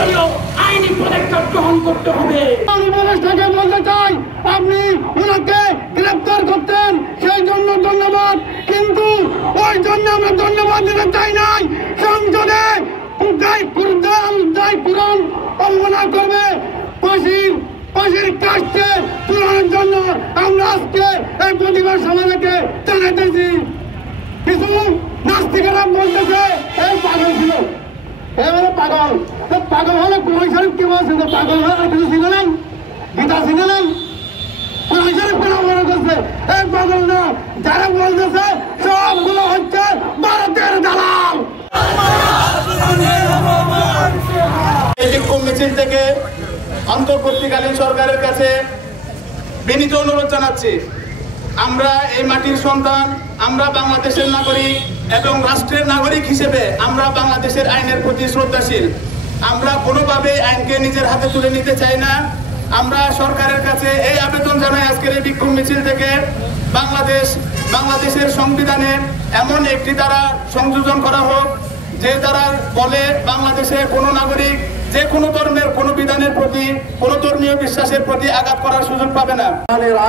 জন্য আইনি পদক্ষেপ গ্রহণ করতে হবে। আমি উপদেষ্টাকে বলতে চাই, আপনি ওনাকে গ্রেপ্তার করতেন, সেই জন্য ধন্যবাদ, কিন্তু ওই জন্য আমরা ধন্যবাদ দিতে চাই নাই। সংসদে দায় পূরণ অবমাননা করবে ফাঁসির কাজকে তুলানোর জন্য আমরা আজকে এই প্রতিবাদ সমাজকে জানাইতেছি। কিছু নাস্তিকেরা বলতেছে এই পাগল ছিল, এবারে পাগল পাগল হলে কোরআন শরীফ কি বলছে? পাগল হলে কিছু ছিল নাই, গীতা ছিল নাই, কোরআন শরীফ কেন মনে করছে এই পাগল না? যারা বলতেছে সবগুলো হচ্ছে ভারতের দালাল। এই বিক্ষোভ মিছিল থেকে অন্তর্বর্তীকালীন সরকারের কাছে বিনীত অনুরোধ জানাচ্ছি, আমরা এই মাটির সন্তান, আমরা বাংলাদেশের নাগরিক এবং রাষ্ট্রের নাগরিক হিসেবে আমরা বাংলাদেশের আইনের প্রতি শ্রদ্ধাশীল। আমরা কোনোভাবে আইনকে নিজের হাতে তুলে নিতে চাই না। আমরা সরকারের কাছে এই আবেদন জানাই, আজকের এই বিক্ষোভ মিছিল থেকে বাংলাদেশের সংবিধানে এমন একটি ধারা সংযোজন করা হোক যে দ্বারা বলে বাংলাদেশের কোনো নাগরিক যে কোনো ধর্মের কোনো বিধানের প্রতি, কোনো ধর্মীয় বিশ্বাসের প্রতি আঘাত করার সুযোগ পাবে না।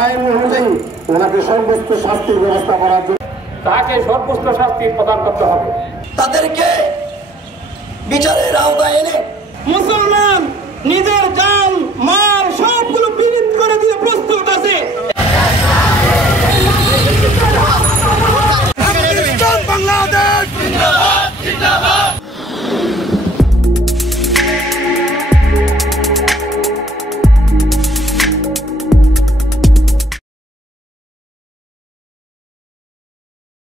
আইন অনুযায়ী ওনাকে সর্বোচ্চ শাস্তির ব্যবস্থা করার জন্য তাকে সর্বোচ্চ শাস্তি প্রদান করতে হবে। তাদেরকে বিচারের আওতায় এনে মুসলমান নিজে